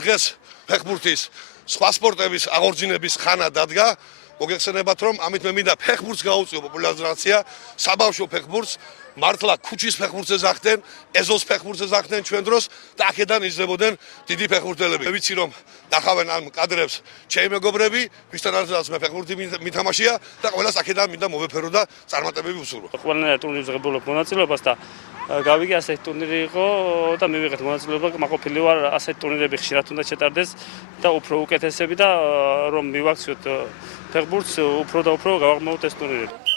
დღეს ფეხბურთის სხვა სპორტების აღორძინების ხანა დადგა. მოგეხსენებათ, რომ ამით მე მინდა ფეხბურთს გაუწიო პოპულარიზაცია, საბავშვო ფეხბურთს, მართლა ქუჩის ფეხბურთს ეძახდნენ, ეზოს ფეხბურთს ეძახდნენ ჩვენ დროს და აქედან იზრდებოდნენ დიდი ფეხბურთელები. მე ვიცი, რომ ნახავენ ამ კადრებს ჩემი მეგობრები, ვისთანაც მე ფეხბურთი მითამაშია და ყველას აქედან მინდა მოვეფერო და წარმატებები ვუსურვო. ყველანაირ ტურნირზე ღებულობ მონაწილეობას და გავიგე ასეთი ტურნირი იყო და მივიღეთ მონაწილეობა, მაყოფილი ვარ ასეთი ტურნირები ხშირად უნდა ჩატარდეს და უფრო უკეთესები და რომ მივაქციოთ ფეხბურთს უფრო და უფრო გავაღმოვოთ ეს ტურნირები.